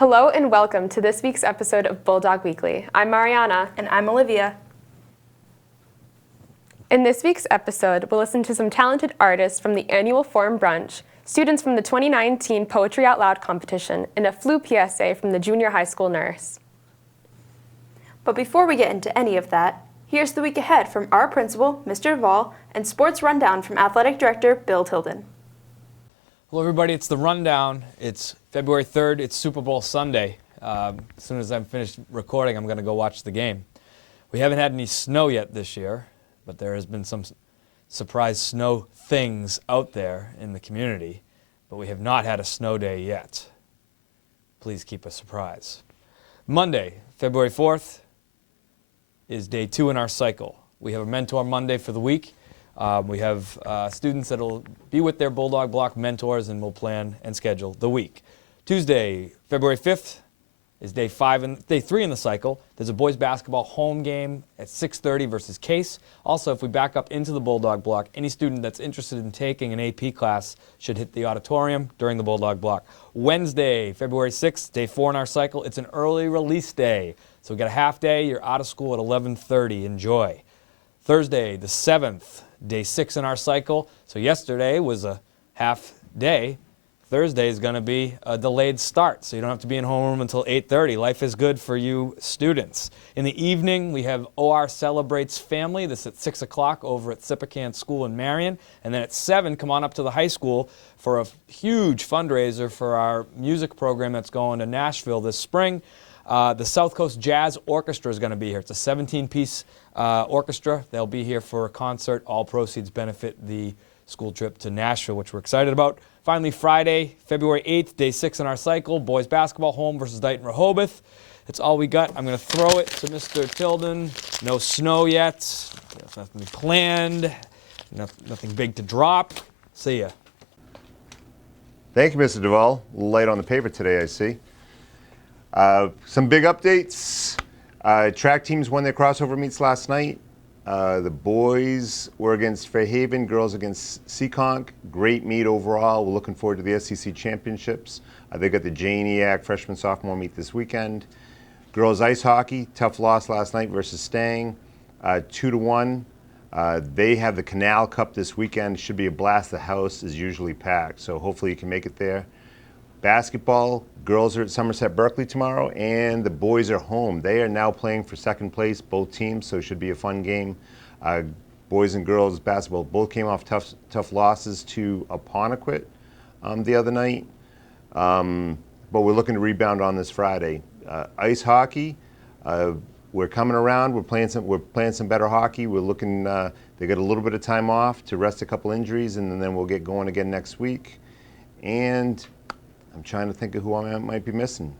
Hello and welcome to this week's episode of Bulldog Weekly. I'm Mariana. And I'm Olivia. In this week's episode, we'll listen to some talented artists from the annual Forum Brunch, students from the 2019 Poetry Out Loud competition, and a flu PSA from the junior high school nurse. But before we get into any of that, here's the week ahead from our principal, Mr. Devoll, and Sports Rundown from Athletic Director Bill Tilden. Hello everybody, it's the Rundown. It's February 3rd, it's Super Bowl Sunday. As soon as I'm finished recording, I'm going to go watch the game. We haven't had any snow yet this year, but there has been some surprise snow things out there in the community, but we have not had a snow day yet. Please keep a surprise. Monday, February 4th, is day 2 in our cycle. We have a Mentor Monday for the week. We have students that will be with their Bulldog Block mentors, and we'll plan and schedule the week. Tuesday, February 5th, is day 3 in the cycle. There's a boys basketball home game at 6:30 versus Case. Also, if we back up into the Bulldog Block, any student that's interested in taking an AP class should hit the auditorium during the Bulldog Block. Wednesday, February 6th, day 4 in our cycle. It's an early release day. So we got a half day. You're out of school at 11:30. Enjoy. Thursday, the 7th, day 6 in our cycle. So yesterday was a half day. Thursday is going to be a delayed start, so you don't have to be in homeroom until 8:30. Life is good for you students. In the evening, we have OR Celebrates Family. This is at 6 o'clock over at Sippacan School in Marion. And then at 7, come on up to the high school for a huge fundraiser for our music program that's going to Nashville this spring. The South Coast Jazz Orchestra is going to be here. It's a 17-piece orchestra. They'll be here for a concert. All proceeds benefit the school trip to Nashville, which we're excited about. Finally, Friday, February 8th, day 6 in our cycle, boys basketball home versus Dighton Rehoboth. That's all we got. I'm going to throw it to Mr. Tilden. No snow yet. There's nothing planned. Nothing big to drop. See ya. Thank you, Mr. Devoll. A little light on the paper today, I see. Some big updates. Track teams won their crossover meets last night. The boys were against Fairhaven, girls against Seekonk. Great meet overall. We're looking forward to the SEC championships. They got the JNEAC freshman-sophomore meet this weekend. Girls ice hockey, tough loss last night versus Stang, 2-1. They have the Canal Cup this weekend. Should be a blast. The house is usually packed, so hopefully you can make it there. Basketball, girls are at Somerset Berkeley tomorrow, and the boys are home. They are now playing for second place, both teams, so it should be a fun game. Boys and girls basketball both came off tough losses to Apponequet the other night, but we're looking to rebound on this Friday. Ice hockey, we're coming around. We're playing some better hockey. We're looking. They got a little bit of time off to rest a couple injuries, and then we'll get going again next week. And I'm trying to think of who I might be missing.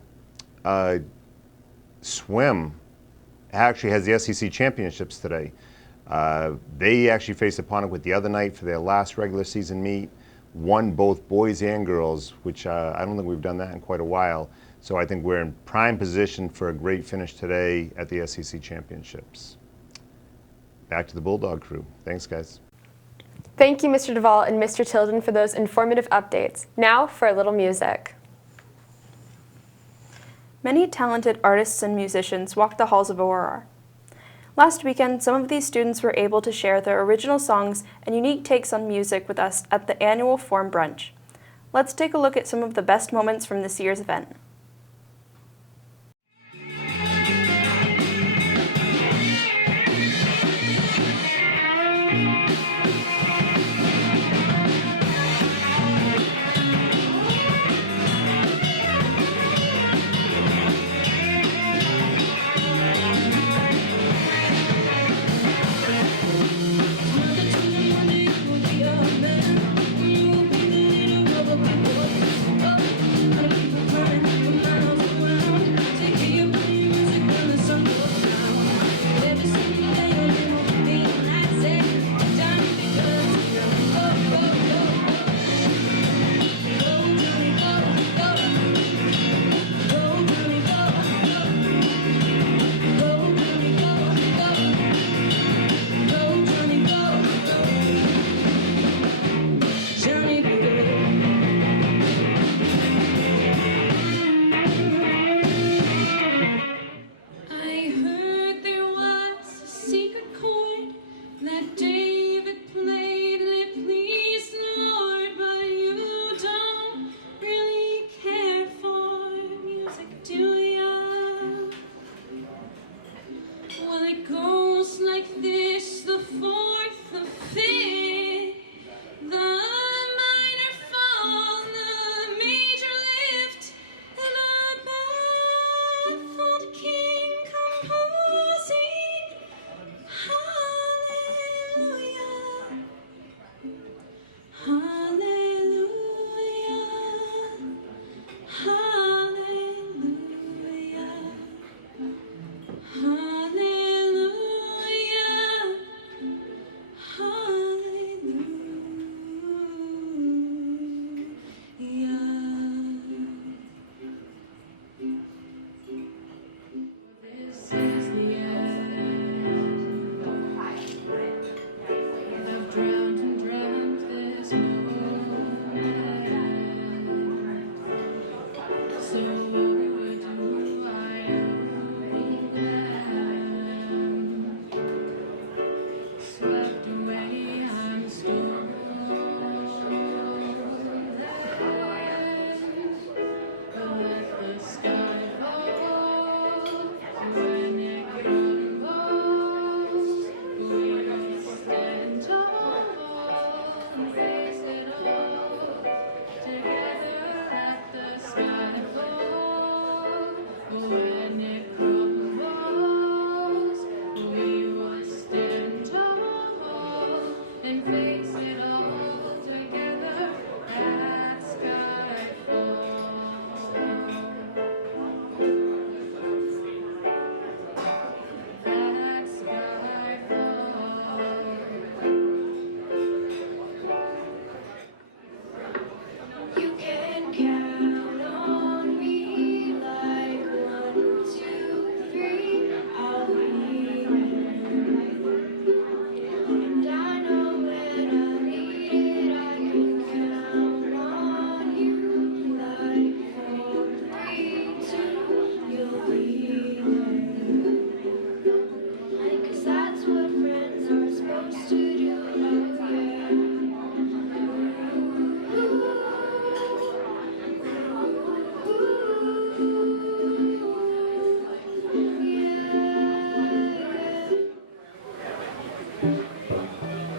Swim actually has the SEC championships today. They actually faced Apponequet the other night for their last regular season meet, won both boys and girls, which I don't think we've done that in quite a while. So I think we're in prime position for a great finish today at the SEC championships. Back to the Bulldog crew. Thanks, guys. Thank you, Mr. Devoll and Mr. Tilden, for those informative updates. Now for a little music. Many talented artists and musicians walk the halls of Aurora. Last weekend, some of these students were able to share their original songs and unique takes on music with us at the annual Forum Brunch. Let's take a look at some of the best moments from this year's event. Well, it goes like this, the fourth, the fifth, the minor fall, the major lift, and a baffled king composing. Hallelujah, hallelujah, hallelujah, hallelujah, hallelujah. This is the end. I've drowned and dreamt this moment. So what do I am? Swept away, I'm stolen. Let the sky fall when it crumbles. We stand tall and face it all together. Let the sky fall when it crumbles. We will stand tall and face it all together. That sky fall. That sky fall. You can count on me like 1, 2, 3. I'll be there. And I know when I need it, I can count on you like 4, 3, 2. You'll be there. 'Cause that's what friends are supposed to do.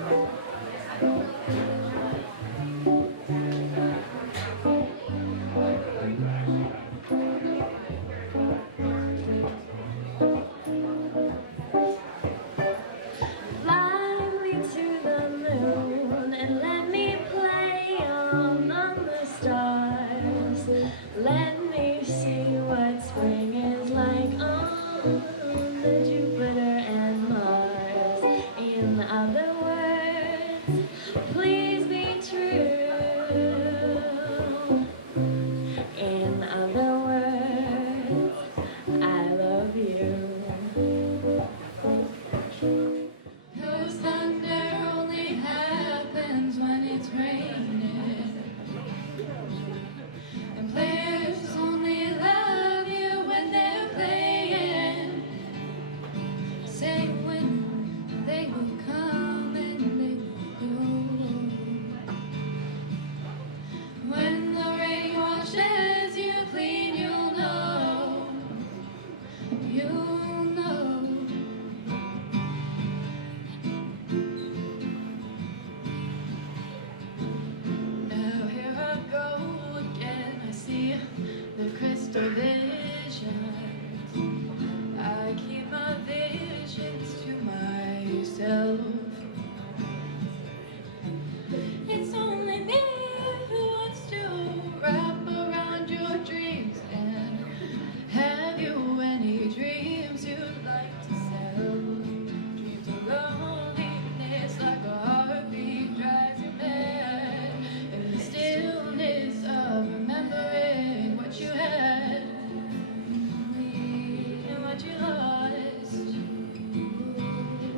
Oh, Fly me to the moon and let me play among the stars. Let me see what spring is like on the Jupiter and Mars. In other words, please be true. In other words, I love you. 'Cause thunder only happens when it's raining, and players only love you when they're playing. Say when they will come and they will go. When the rain washes you clean, you'll know. You'll know. Now here I go again. I see the crystal visions. I keep my visions to myself. It's only me who wants to wrap around your dreams. And have you any dreams you'd like to sell? Dreams of loneliness like a heartbeat drives you mad. In the stillness of remembering what you had and what you lost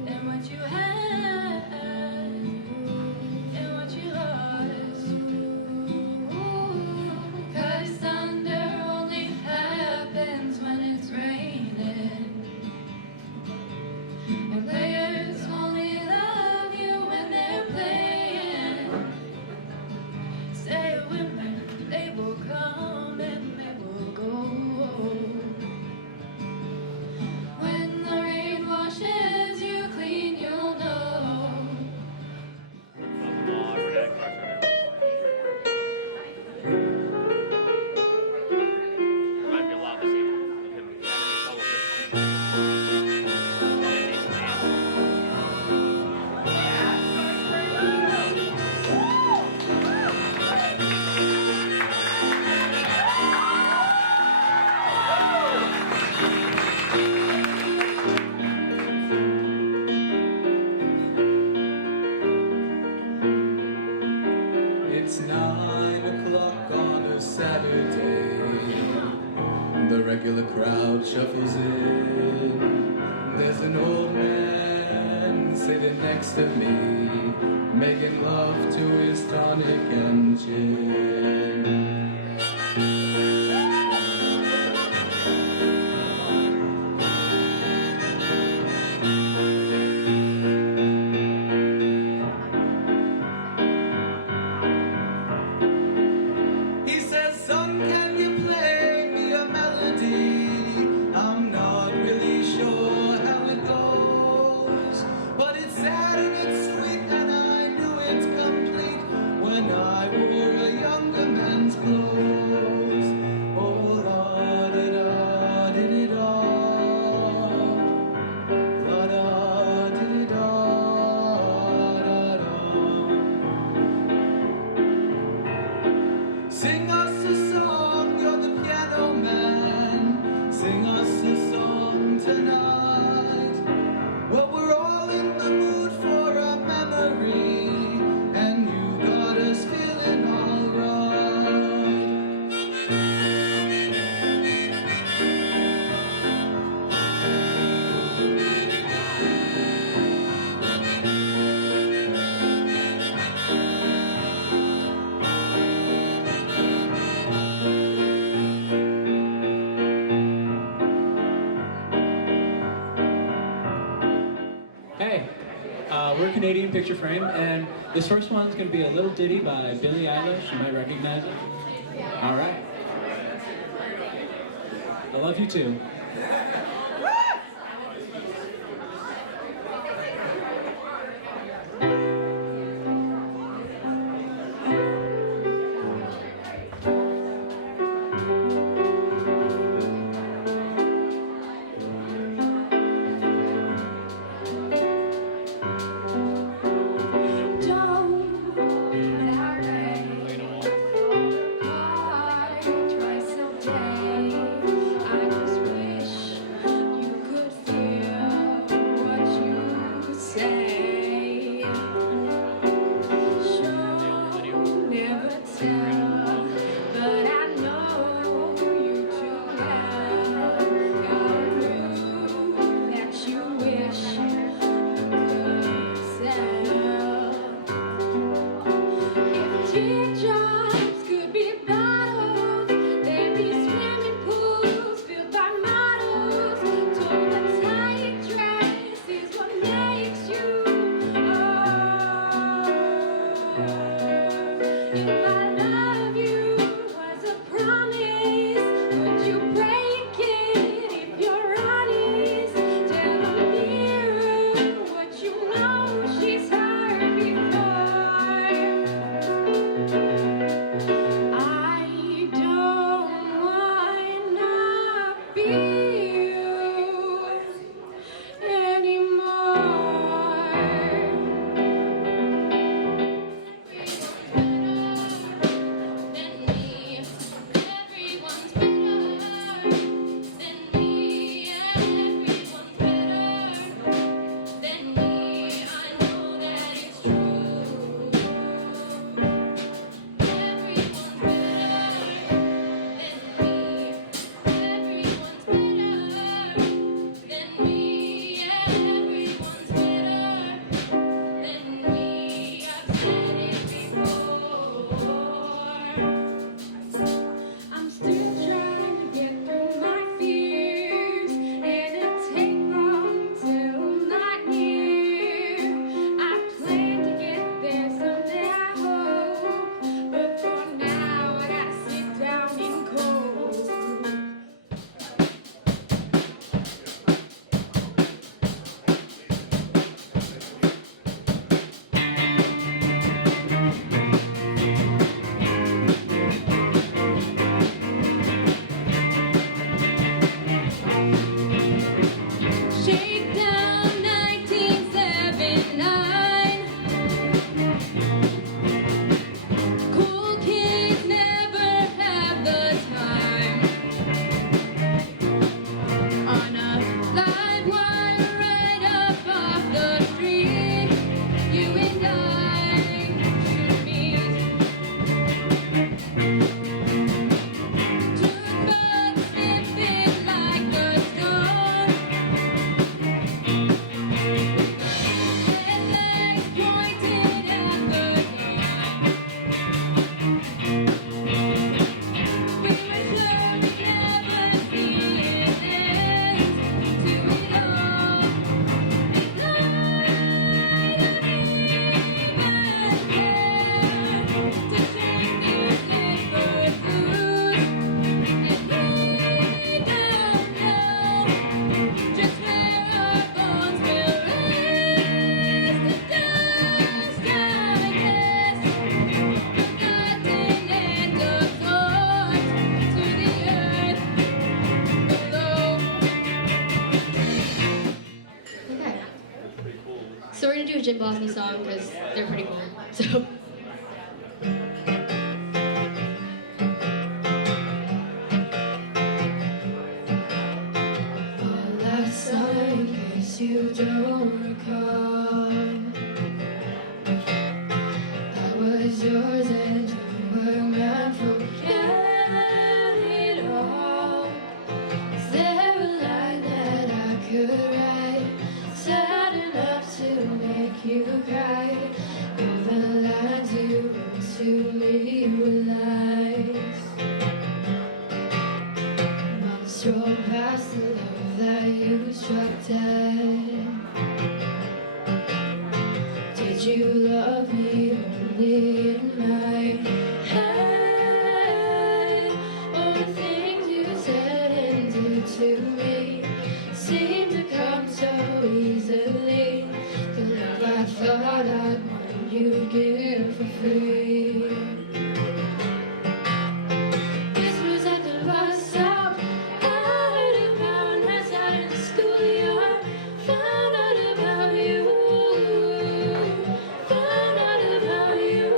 and what you had. an old man sitting next to me, making love to his tonic and gin. He says, son, can you play me a melody? I'm not really sure how it goes, but it's sad and it's sweet, and I knew it's complete when I wore a younger man's clothes. Oh, la-di-da-di-di-da, la-da-di-di-da, la-da-da. Sing us a song, you're the piano man. Sing us a song tonight. Well, we're all in the mood for a memory, and you got us feeling alright. Hey, we're Canadian Picture Frame, and this first one's going to be a little ditty by Billie Eilish. You might recognize it. All right. I love you too. Teardrops could be bottles, there'd be swimming pools filled by models. Told a tight dress is what makes you. If I love you was a promise, would you break it if you're honest? Tell a mirror what you know she's heard before. I don't wanna be you anymore. Everyone's better than me. Everyone's better than me. I know that it's true. Everyone's better than me. Everyone's better than me. Everyone's better than me. I've said it before. I'm still trying to get through my fears, and it takes long till I'm not near. I plan to get there someday, I hope, but for now I gotta sit down in cold. Shakedown 1979. Cool kids never have the time. On a live wire right up off the street, you and I should meet. Took but slipping like a stone. So we're gonna do a Gin Blossom song because they're pretty cool. So. Last summer, in case you don't recall, I was yours and you were mine. Forget it all. Is there a line that I could write, sad enough to make you cry? All the lines you wrote to me were lies. Months roll past the love that you struck dead. Did you love me only in my head? All the things you said and did to me seem to come so easily. The love I thought I'd want you'd give for free. This was at the bus stop. I heard about nights out in the schoolyard. Found out about you. Found out about you.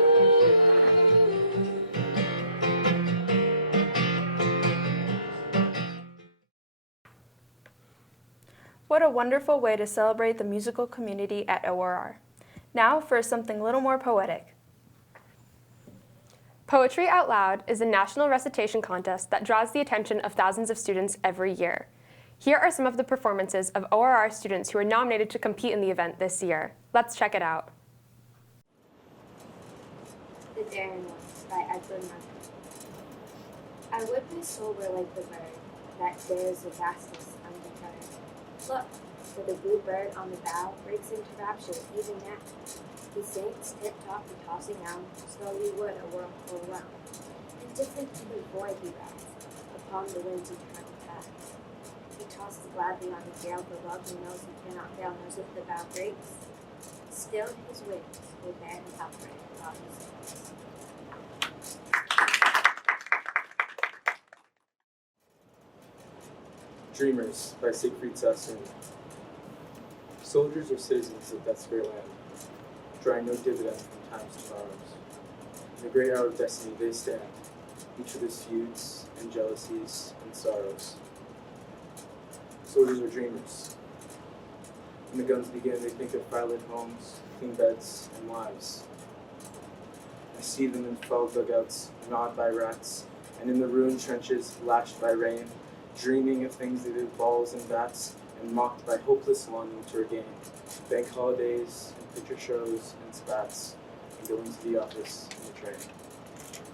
What a wonderful way to celebrate the musical community at ORR. Now for something a little more poetic. Poetry Out Loud is a national recitation contest that draws the attention of thousands of students every year. Here are some of the performances of ORR students who are nominated to compete in the event this year. Let's check it out. The Daring Ones by Edward Murphy. I would my soul were like the bird that dares the vastness undeterred. Look, for the blue bird on the bough breaks into rapture even now. He sinks, tip-top and tossing out, slowly would a whirlpool round. Indifferent to the void he rides, upon the wind's eternal paths. He tosses gladly on the gale for love he knows he cannot fail, knows if the bow breaks. Still his wings will bear him upright while he sinks. Dreamers by Siegfried Sassoon. Soldiers are citizens of death's great land, drawing no dividend from time's tomorrows. In the great hour of destiny they stand, each with his feuds and jealousies and sorrows. Soldiers are dreamers. When the guns begin, they think of firelit homes, clean beds, and wives. I see them in foul dugouts, gnawed by rats, and in the ruined trenches, lashed by rain, dreaming of things they did balls and bats, and mocked by hopeless longing to regain. Bank holidays, and picture shows, and spats, and going to the office in the train.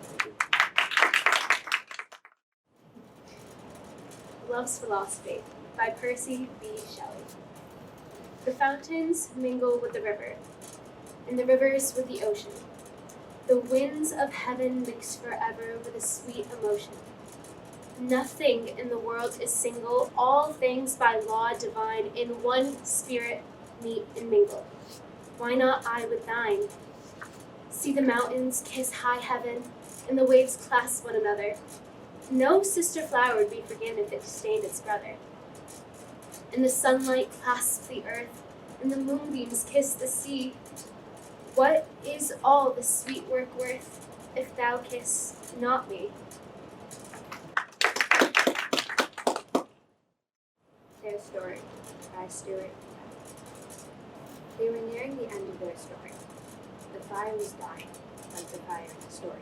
Thank you. Love's Philosophy by Percy B. Shelley. The fountains mingle with the river, and the rivers with the ocean. The winds of heaven mix forever with a sweet emotion. Nothing in the world is single, all things by law divine, in one spirit meet and mingle. Why not I with thine? See the mountains kiss high heaven, and the waves clasp one another. No sister flower would be forgiven if it stained its brother. And the sunlight clasps the earth, and the moonbeams kiss the sea. What is all this sweet work worth, if thou kiss not me? Their Story by Stuart. They were nearing the end of their story. The fire was dying, like the fire in the story.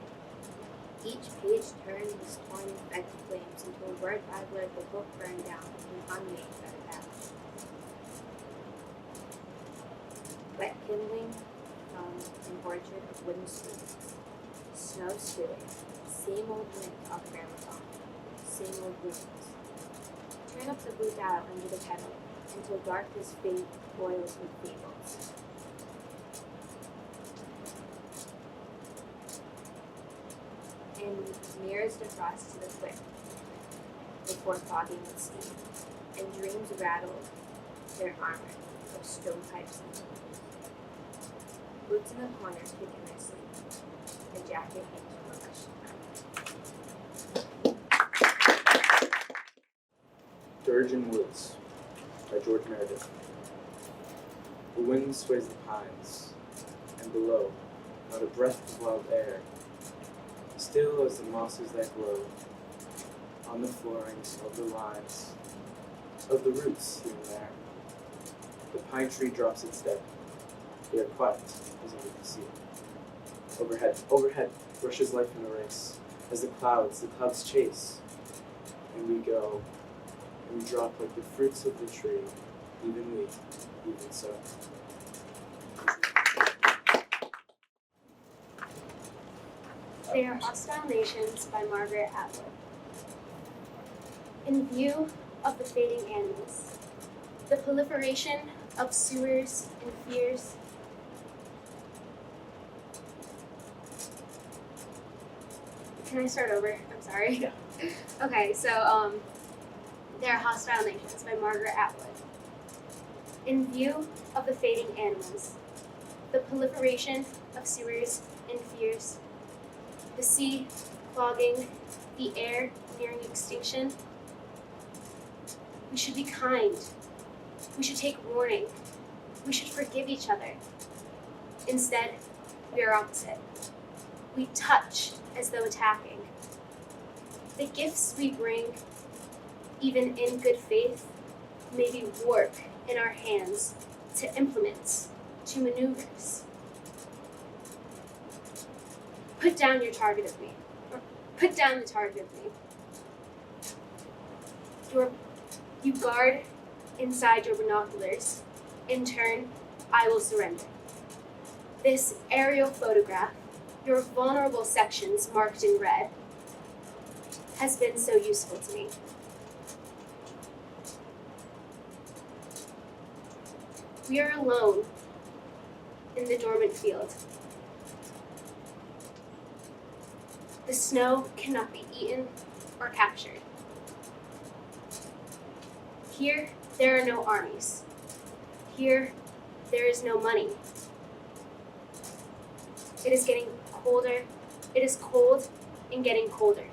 Each page turned its torn infected flames until word by word the book burned down and unmade by the battle. Wet kindling from an orchard of wooden spoons. Snow stewing, same old wind off gramophone, same old winds. Turn up the blue dial under the pedal until darkness boils with fables. And mirrors defrost to the quick before fogging with steam, and dreams rattle their armor of stovepipes and tools. Boots in the corner kick in their sleep. The jacket hangs from a cushion. Virgin Woods by George Meredith. The wind sways the pines, and below, not a breath of wild air, still as the mosses that glow on the floorings of the lines, of the roots here and there. The pine tree drops its dead. They are quiet, as you can see. Overhead, rushes life in a race, as the clouds chase. And we go, and we drop like the fruits of the tree, even so. They Are Hostile Nations by Margaret Atwood. In view of the fading animals, the proliferation of sewers and fears, can I start over? I'm sorry. Yeah. Okay, so They Are Hostile Nations by Margaret Atwood. In view of the fading animals, the proliferation of sewers and fears, the sea clogging, the air nearing extinction, we should be kind. We should take warning. We should forgive each other. Instead, we are opposite. We touch as though attacking. The gifts we bring, even in good faith, may be warp in our hands to implements, to maneuvers. Put down your target of me, or put down the target of me. You guard inside your binoculars. In turn, I will surrender. This aerial photograph, your vulnerable sections marked in red, has been so useful to me. We are alone in the dormant field. The snow cannot be eaten or captured. Here, there are no armies. Here, there is no money. It is getting colder. It is cold and getting colder.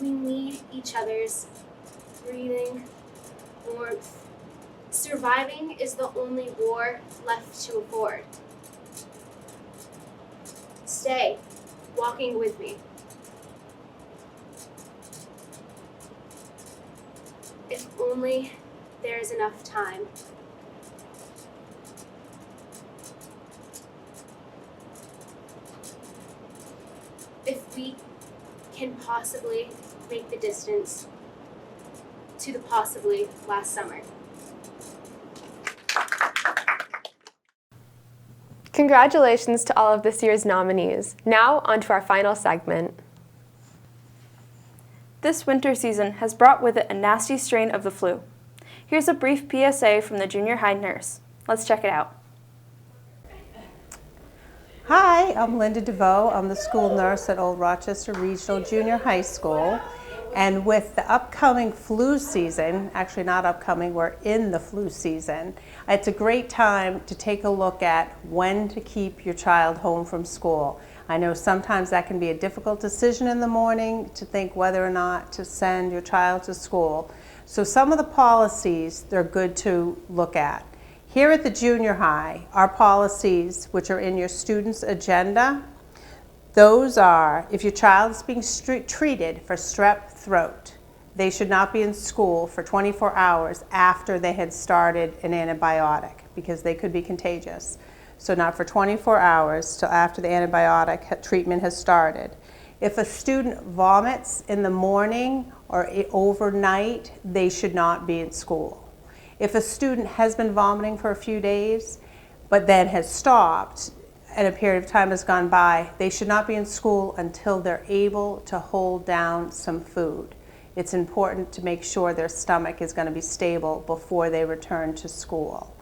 We need each other's breathing, warmth. Surviving is the only war left to afford. Stay, walking with me. If only there is enough time. If we can possibly make the distance to the possibly last summer. Congratulations to all of this year's nominees. Now, on to our final segment. This winter season has brought with it a nasty strain of the flu. Here's a brief PSA from the junior high nurse. Let's check it out. Hi, I'm Linda Devoll. I'm the school nurse at Old Rochester Regional Junior High School. And with the upcoming flu season, actually not upcoming, we're in the flu season, it's a great time to take a look at when to keep your child home from school. I know sometimes that can be a difficult decision in the morning to think whether or not to send your child to school. So some of the policies, they're good to look at. Here at the junior high, our policies, which are in your student's agenda, those are, if your child is being treated for strep throat, they should not be in school for 24 hours after they had started an antibiotic because they could be contagious. So not for 24 hours till after the antibiotic treatment has started. If a student vomits in the morning or overnight, they should not be in school. If a student has been vomiting for a few days but then has stopped, and a period of time has gone by, they should not be in school until they're able to hold down some food. It's important to make sure their stomach is going to be stable before they return to school.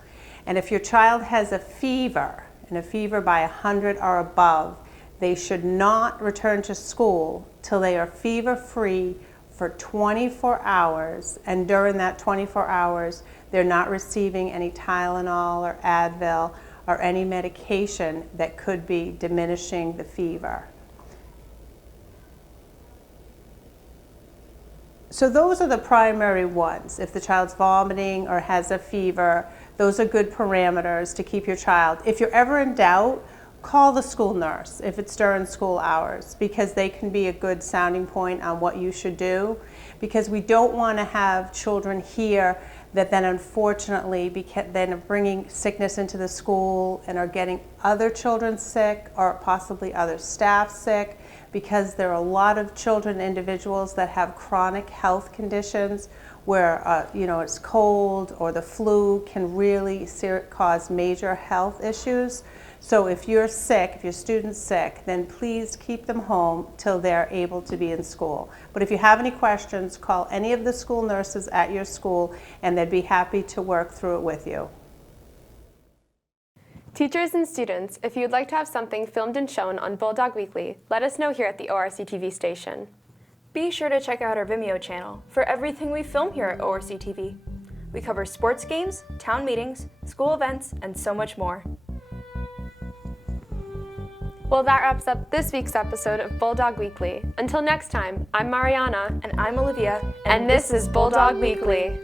And if your child has a fever, and a fever by 100 or above, they should not return to school till they are fever-free for 24 hours, and during that 24 hours, they're not receiving any Tylenol or Advil or any medication that could be diminishing the fever. So those are the primary ones. If the child's vomiting or has a fever, those are good parameters to keep your child. If you're ever in doubt, call the school nurse if it's during school hours, because they can be a good sounding point on what you should do, because we don't want to have children here that then unfortunately then are bringing sickness into the school and are getting other children sick or possibly other staff sick, because there are a lot of children, individuals that have chronic health conditions where it's cold or the flu can really cause major health issues. So if you're sick, if your student's sick, then please keep them home till they're able to be in school. But if you have any questions, call any of the school nurses at your school and they'd be happy to work through it with you. Teachers and students, if you'd like to have something filmed and shown on Bulldog Weekly, let us know here at the ORC TV station. Be sure to check out our Vimeo channel for everything we film here at ORC TV. We cover sports games, town meetings, school events, and so much more. Well, that wraps up this week's episode of Bulldog Weekly. Until next time, I'm Mariana. And I'm Olivia. And this is Bulldog Weekly.